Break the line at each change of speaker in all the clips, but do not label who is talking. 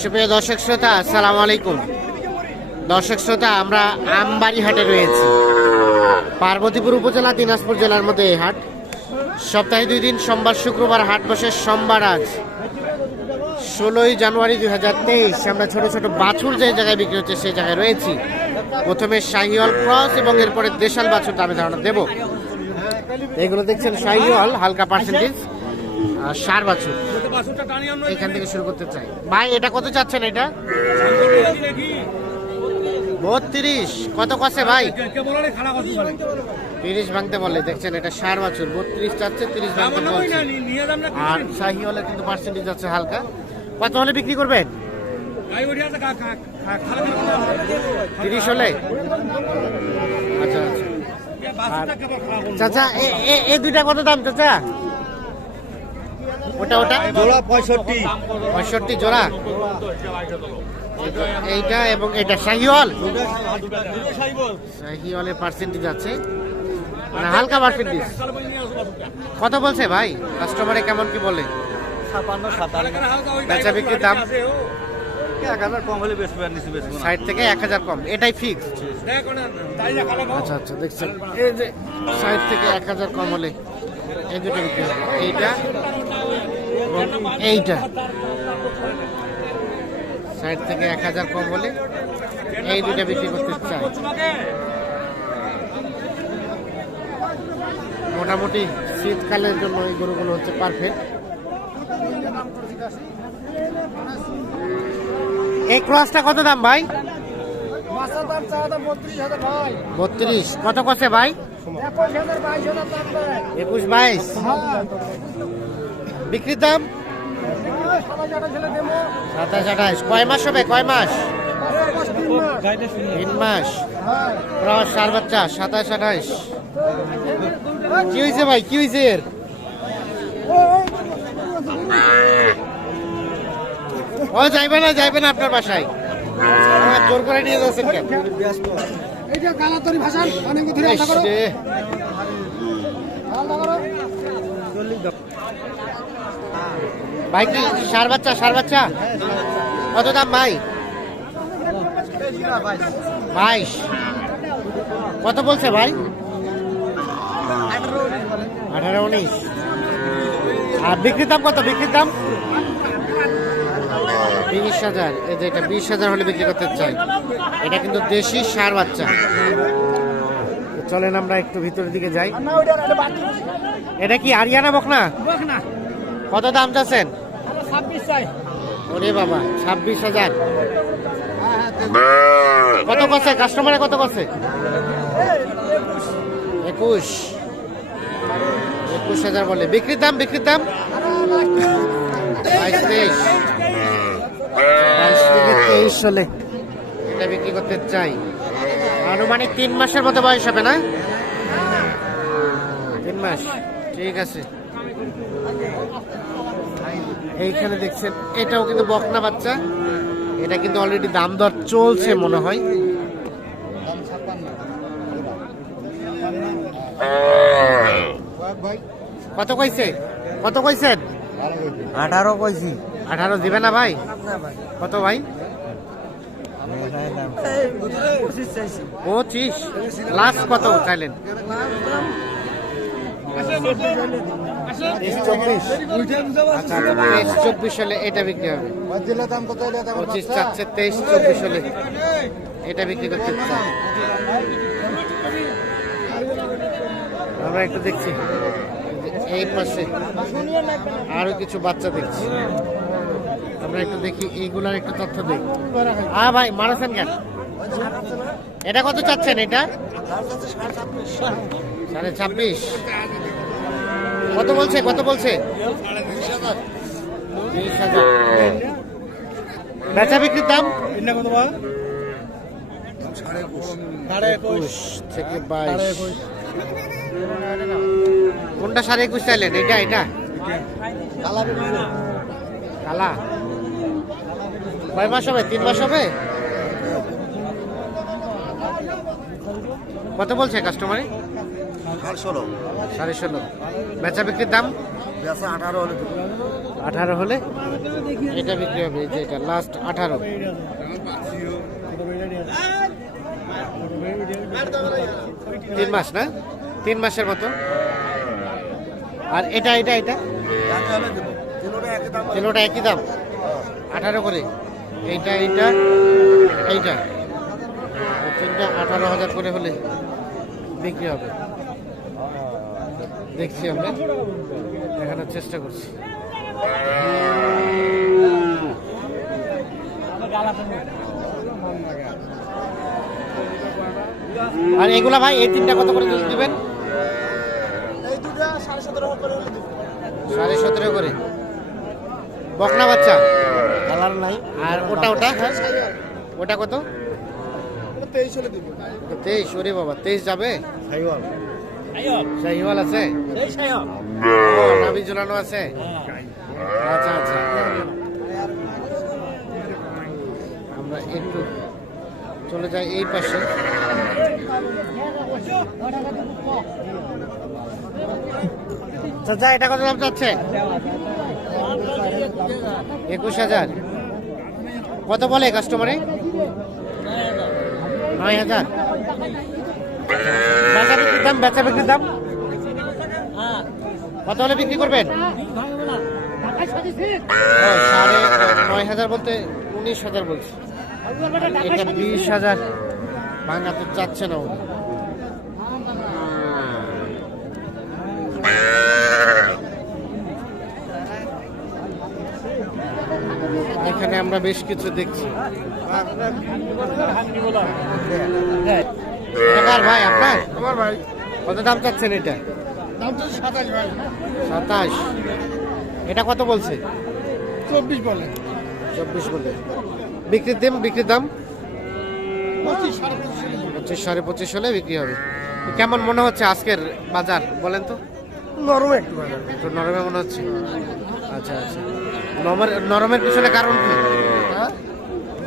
সুপ্রিয় দর্শক শ্রোতা, আসসালামু আলাইকুম। দর্শক শ্রোতা, আমরা আমবাড়ি হাটে রয়েছি। পার্বতীপুর উপজেলা, দিনাজপুর জেলার মধ্যে এই হাট। সপ্তাহে দুই দিন, সোমবার, শুক্রবার, হাট বসে, সোমবার আজ। ষোলোই জানুয়ারি দুই হাজার তেইশ, আমরা ছোট ছোট বাছুর যে জায়গায় বিক্রি হচ্ছে, সেই জায়গায় রয়েছি। প্রথমে শাহিওয়াল ক্রস এবং এরপরে দেশাল বাছুর দামে ধারণা দেব। এগুলো দেখছেন শাহিওয়াল, হালকা পার্সেন্টেজ আর সার বাছুর। এখান থেকে শুরু করতে চাই। ভাই এটা কত চাচ্ছেন এটা? বত্রিশ। কত কষে ভাই? তিরিশ ভাঙতে বলে দেখছেন এটা সার বাছুর। বত্রিশ চাচ্ছে তিরিশ ভাঙতে বলছে। আর শাহি হলে কিন্তু পার্সেন্টেজ আছে হালকা। কত হলে বিক্রি করবেন? তিরিশ হলে? আচ্ছা আচ্ছা। চাচা এ- এ- দুইটা কত দাম চাচা? ওটা ওটা?
জোড়া পঁয়ষট্টি।
পঁয়ষট্টি জোড়া? এইটা এবং এটা শাহিওয়াল? শাহিওয়ালের পার্সেন্টেজ আছে। মানে হালকা পার্সেন্টেজ কত বলছে ভাই? কাস্টমারে কেমন কি বলে?
ছাপান্ন সাতান্ন।
বেচা বিক্রির দাম? সাইড থেকে এক হাজার কম। এটাই ফিক্স আচ্ছা আচ্ছা দেখছেন। এই যে সাইড থেকে এক হাজার কম হলে এই দুটো বিক্রি হবে। এইটা এবং এইটা। সাইড থেকে এক হাজার কম হলে এই দুটো বিক্রি করতে চাই। মোটামুটি শীতকালের জন্য এই গরুগুলো হচ্ছে পারফেক্ট এই ক্রসটা কত দাম ভাই? বত্রিশ। কত কষে ভাই? একুশ বাইশ বিক্রির দাম? সাতাশ, আঠাশ। কয় মাস হবে? কয় মাস? তিন মাস। ক্রস চার বাচ্চা, সাতাশ, আঠাশ। কি হয়েছে ভাই? কি হয়েছে এর? ও, যাইবে না যাইবে না আপনার বাসায়। জোর করে নিয়ে যাচ্ছেন কেন?
ভাষা অনেক।
ভাই কি সার বাচ্চা সার বাচ্চা? কত দাম ভাই? বাইশ। কত বলছে ভাই? আঠারো উনিশ। আর বিক্রির দাম কত? বিক্রির দাম? বিশ হাজার। এই যে এটা বিশ হাজার হলে বিক্রি করতে চাই। এটা কিন্তু দেশি সার বাচ্চা। চলেন আমরা একটু ভিতরের দিকে যাই। এটা কি আরিয়ানা বকনা। কত দাম চাচ্ছেন? ওরে বাবা ছাব্বিশ হাজার। কত করছে? কাস্টমারে কত করছে? একুশ। একুশ হাজার বলে। বিক্রির দাম বিক্রির দাম? বাইশ তেইশ তেইশ হলে। এটা বিক্রি করতে চাই। আনুমানিক তিন মাসের মতো বয়স হবে না? তিন মাস। ঠিক আছে। এইখানে দেখছেন এটাও কিন্তু বকনা বাচ্চা। এটা কিন্তু অলরেডি দাম দর চলছে মনে হয়। কত কইছে? কত কইছেন
আঠারো কইছি।
আঠারো দিবে না ভাই? কত ভাই? পঁচিশ লাস্ট কত চাইলেন? চব্বিশ হলে এটা বিক্রি হবে। পঁচিশ তেইশ, চব্বিশ হলে এটা বিক্রি করতে আমরা একটু দেখছি। এই আরও কিছু বাচ্চা দেখছি। আমরা একটু দেখি, এইগুলার একটু তথ্য দিই। হ্যাঁ ভাই, মারাছেন কেন? এটা কত চাচ্ছেন এটা? সাড়ে ছাব্বিশ। কত বলছে? কত বলছে? বেচা বিক্রির দাম? থেকে বাইশ। কোনটা সাড়ে একুশ চাইলেন? এটা এটা কালা। কয় মাস হবে? তিন মাস হবে? কত বলছে কাস্টমারে
ষোলো।
সাড়ে ষোলো। বেচা বিক্রির দাম?
বেচা আঠারো হলে
আঠারো হলে? এটা বিক্রি হবে যে এটা লাস্ট আঠারো। তিন মাস না? তিন মাসের মতো। আর এটা এটা এটা? তিনোটা একই দাম? আঠারো করে। এইটা এইটা এইটা। তিনটা আঠারো হাজার করে হলে বিক্রি হবে। দেখছি আমরা। দেখানোর চেষ্টা করছি। আর এগুলা ভাই এই তিনটা কত করে দিল- দিবেন?
সাড়ে সতেরো করে
বকনা বাচ্চা?
কালার নাই।
আর ওটা ওটা? ওটা কত?
তেইশ
তেইশ ওরে বাবা তেইশ যাবে? শাহিওয়াল আছে? ও নাভি ঝুলানো আছে? আচ্ছা আচ্ছা। আমরা একটু চলে যাই এই পাশে। চাচা এটা কত দাম চাচ্ছে একুশ হাজার। কত বলে কাস্টমারে নয় হাজার। দাম বেচা বিক্রির দাম? কত হলে বিক্রি করবেন? সাড়ে নয় হাজার বলতে উনিশ হাজার বলছে। এটা বিশ হাজার। ভাঙাতে চাচ্ছে না এখানে আমরা বেশ কিছু দেখছি। এটা ভাই আপনার?
আমার ভাই।
কত দাম চাচ্ছেন এটা?
দাম তো সাতাশ
এটা কত বলছে?
চব্বিশ বলে।
চব্বিশ বলে। বিক্রির দাম বিক্রির দাম?
পঁচিশ সাড়ে পঁচিশ হলে
বিক্রি হবে। কেমন মনে হচ্ছে আজকের বাজার বলেন তো?
নরম একটু
নরমে মনে হচ্ছে? আচ্ছা আচ্ছা। নরমের নরমের পিছনে কারণ কি?
হ্যাঁ?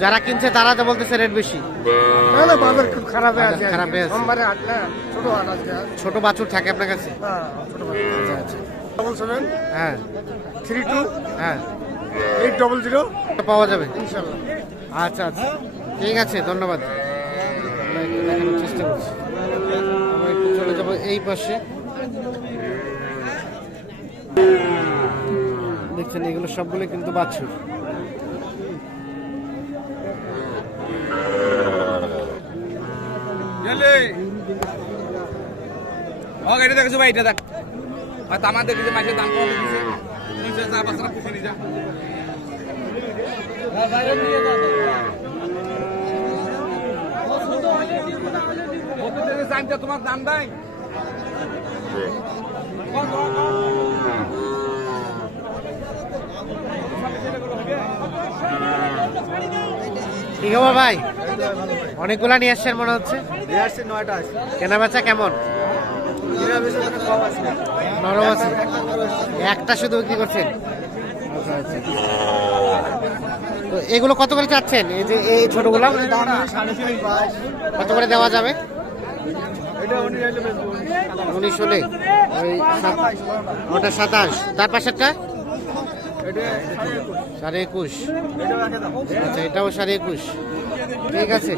যারা কিনছে তারা তো বলতেছে রেট বেশি।
না না বাজার খুব খারাপে
বাজার
আছে
খারাপে আছে।
সোমবারে হাট না ছোট হাট আজকে।
ছোট বাছুর থাকে আপনার কাছে?
হ্যাঁ ছোট বাজার
আচ্ছা আচ্ছা
ডবল সেভেন
হ্যাঁ।
থ্রি টু
হ্যাঁ।
এইট ডবল জিরো
তো পাওয়া যাবে?
ইনশাল্লাহ।
আচ্ছা আচ্ছা। ঠিক আছে ধন্যবাদ। আমরা একটু দেখানোর চেষ্টা করছি। আমরা একটু চলে যাব এই পাশে। দেখছেন এগুলো সবগুলো কিন্তু বাছুর।
এটা দেখছ ভাই এটা দেখ। আর তামার দেখেছে মাছের দাম কত যা বাসনা খুশি নিয়ে যা। তোমার দাম দেয়
কি খবর ভাই অনেকগুলা নিয়ে আসছেন মনে হচ্ছে?
দিয়ে আসছে নয়টা আছে।
কেনা বেচা কেমন
এরা বেশি মানে কম আছে
নরম আছে। একটা শুধু বিক্রি করছেন? তো এগুলো কত করে চাচ্ছেন? এই যে এই ছোটগুলো? কত করে দেওয়া যাবে? উনিশ হলে। ওই ওটা সাতাশ। তার পাশেরটা? সাড়ে একুশ। আচ্ছা এটাও সাড়ে একুশ। ঠিক আছে।